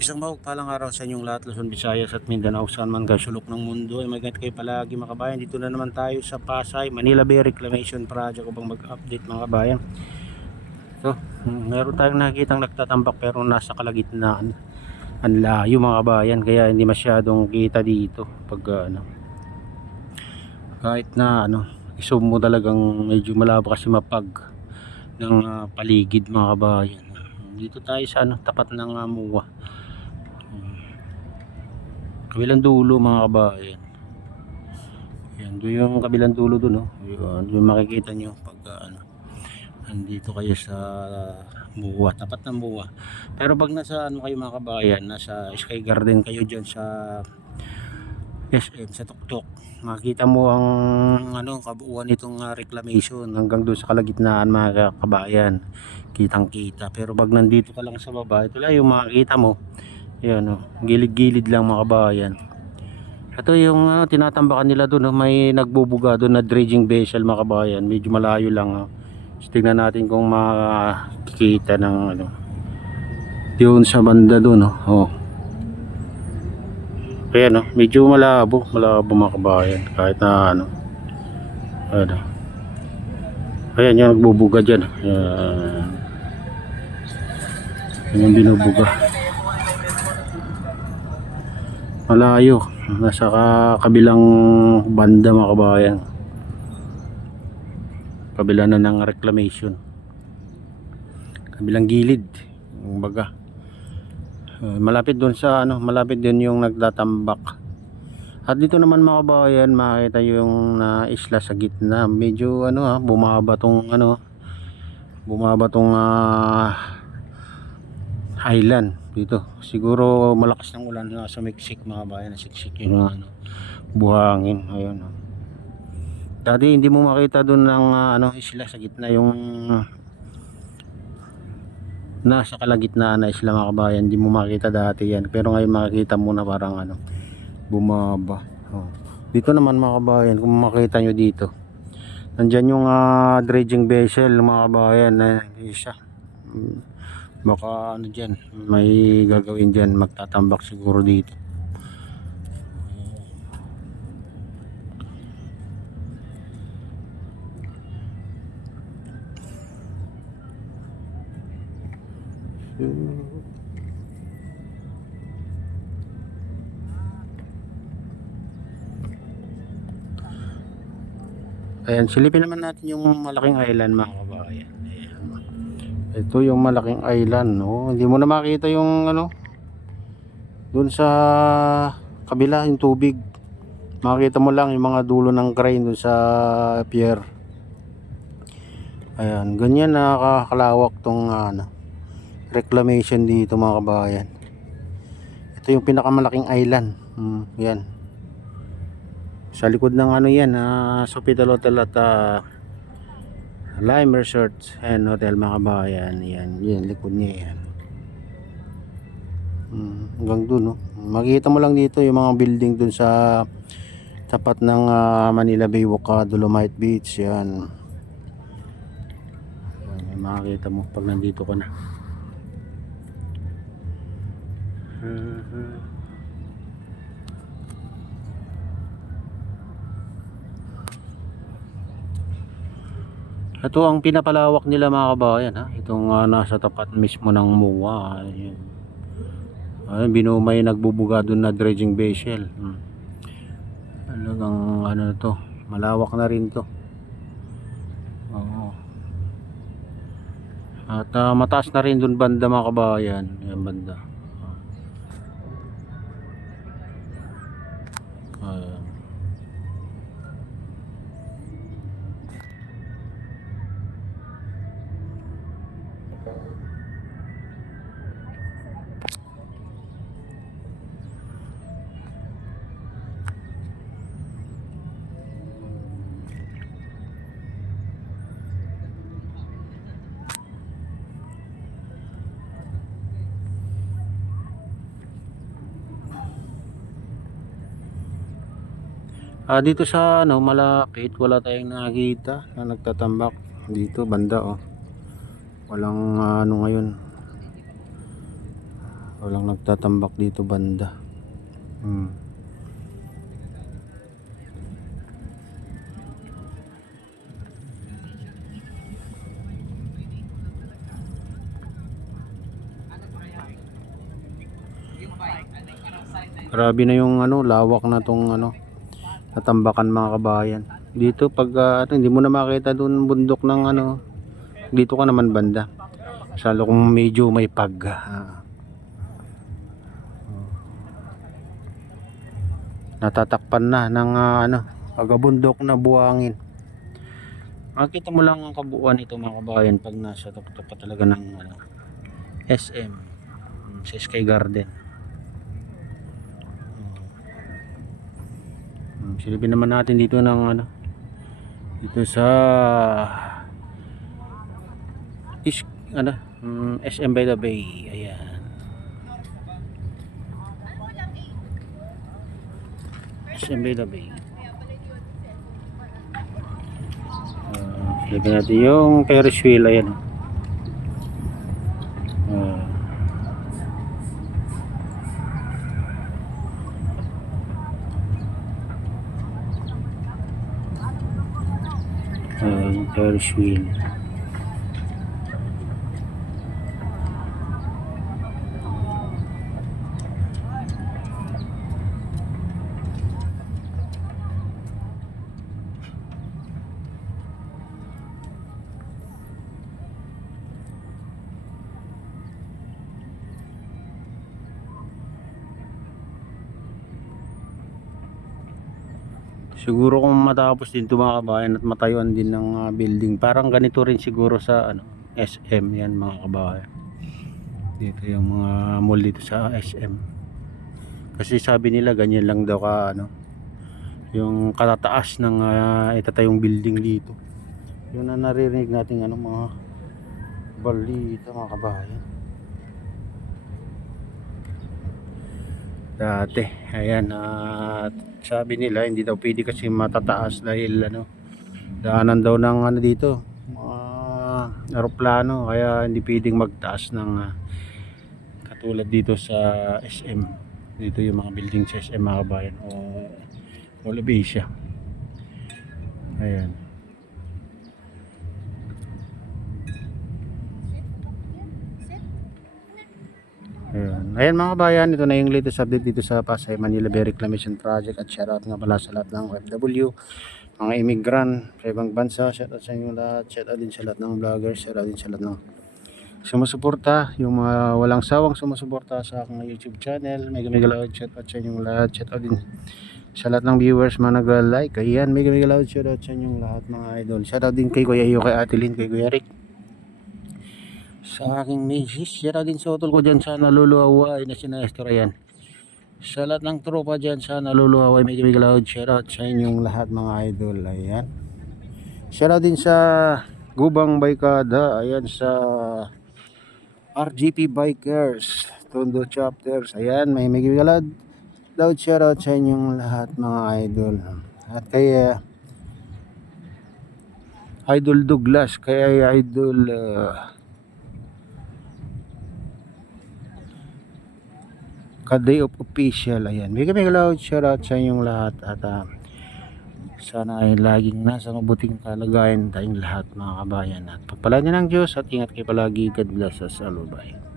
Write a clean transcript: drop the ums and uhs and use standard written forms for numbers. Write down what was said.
Isang mapagpalang araw sa inyong lahat, Luzon, Visayas at Mindanao, saan man kayo sulok ng mundo ay magandang kayo palagi mga kabayan. Dito na naman tayo sa Pasay, Manila Bay Reclamation Project upang mag-update mga kabayan. So, meron tayong nakikitang nagtatambak pero nasa kalagitnaan. Ang layo mga kabayan, kaya hindi masyadong kita dito pag kahit na i-zoom mo talagang medyo malabo kasi mapag ng paligid mga kabayan. Dito tayo sa tapat ng MUA. Kabilang dulo mga kabayan. Yan, doon yung kabilang dulo doon, Yun, yung makikita nyo pag nandito kayo sa MUA, tapat ng MUA. Pero pag nasa kayo mga kabayan, nasa Sky Garden kayo diyan sa SM, sa Tuktok, makita mo ang kabuuan nitong reclamation hanggang doon sa kalagitnaan mga kabayan. Kitang-kita. Pero pag nandito ka lang sa baba, ito lang yung makikita mo. Yan, gilid-gilid lang mga kabayan. Ito yung tinatambakan nila doon, may nagbubuga doon na dredging vessel mga kabayan, medyo malayo lang. So, tingnan natin kung makikita ng yun sa banda doon. Kaya medyo malabo mga kabayan, kahit na ayan yung nagbubuga dyan. Yan yung binubuga, malayo, nasa kabilang banda mga kabayan, kabila na ng reclamation, kabilang gilid yung baga. Malapit doon sa malapit din yung nagtatambak. At dito naman mga kabayan, makita yung isla sa gitna, medyo bumaba tong island dito. Siguro malakas ng ulan sa Mexico mga kabayan, nasiksik yung buhangin. Ayun, dati hindi mo makita doon ng isla sa gitna, yung nasa kalagitnaan na isla mga kabayan, hindi mo makita dati yan. Pero ngayon makikita mo na parang bumaba. Dito naman mga kabayan, kung makita nyo dito, nandyan yung dredging vessel mga kabayan na isa. Baka dyan may gagawin dyan, magtatambak siguro dito. Ayan, silipin naman natin yung malaking island mga kabayan. Ayan. Ito yung malaking island, hindi mo na makita yung dun sa kabila yung tubig. Makita mo lang yung mga dulo ng crane dun sa pier. Ayan, ganyan nakakalawak tong reclamation dito mga kabayan. Ito yung pinakamalaking island. Yan. Sa likod ng yan, Sofitel Hotel at Lime Resort and Hotel mga kabayan. Yan likod niya yan. Hanggang dun, makikita mo lang dito yung mga building dun sa tapat ng Manila Bay Walk, Dolomite Beach. Yan, makikita mo pag nandito ka na. Ito ang pinapalawak nila mga kabayan, itong nasa tapat mismo ng MUA. Ayun, binumay nagbubuga doon na dredging vessel. Talagang to, malawak na rin to. Oo. At mataas na rin doon banda mga kabayan, yung banda. Dito sa malapit, wala tayong nakikita na nagtatambak dito banda. Walang ngayon, Walang nagtatambak dito banda. Grabe na yung lawak na tong natambakan mga kabayan. Dito pag hindi mo na makita doon bundok ng dito ka naman banda. Salo kung medyo may pag. Natatakpan na ng pagabundok na buhangin. Makita mo lang ang kabuuan nito mga kabayan pag nasa top pa talaga ng SM sa Sky Garden. Silipin naman natin dito ng dito sa SM by the Bay. Ayan, SM by the Bay. Silipin natin yung Ferris wheel. Ayan. Yung Ferris wheel. Siguro kung matapos din ito mga kabayan at matayuan din ng building, parang ganito rin siguro sa SM yan mga kabayan. Dito yung mga mall dito sa SM. Kasi sabi nila ganyan lang daw ka yung katataas ng itatayong building dito. Yun na naririnig natin mga balita mga kabayan. Dati, ayan, sabi nila hindi daw pwede kasi matataas dahil daanan daw ng dito aeroplano, kaya hindi pwedeng magtaas ng katulad dito sa SM. Dito yung mga building sa SM mga kabayan o Mall of Asia. Ayan. Ayan mga kabayan, ito na yung latest update dito sa Pasay Manila Bay Reclamation Project. At shoutout nga pala sa lahat ng OFW, mga immigrant sa ibang bansa. Shoutout sa inyo lahat. Shoutout din sa lahat ng vloggers. Shoutout din sa lahat ng sumusuporta, yung mga walang sawang sumusuporta sa aking YouTube channel. Mega loud shoutout sa inyong lahat. Shoutout din sa lahat ng viewers mga nag-like. Ayan, mega loud shoutout sa inyong lahat mga idol. Shoutout din kay Kuya Iyo, kay Ate Lynn, kay Kuya Rick, sa aking misis. Shoutout din sa utol ko dyan sa naluluhaway na sinestro. Yan, sa lahat ng tropa dyan sa naluluhaway, mega loud shoutout sa inyong lahat mga idol. Ayan, shoutout din sa Gubang Baykada. Ayan, sa RGP Bikers Tondo Chapters. Ayan, may mega loud shoutout sa inyong lahat mga idol. At kay Idol Douglas, kay Idol Kaday of Official. Ayan, mega loud shoutout sa inyong lahat. At sana ay laging nasa mabuting kalagayan tayong lahat mga kabayan. At pagpalain niyo ng Diyos at ingat kayo palagi. God bless us all. Bye.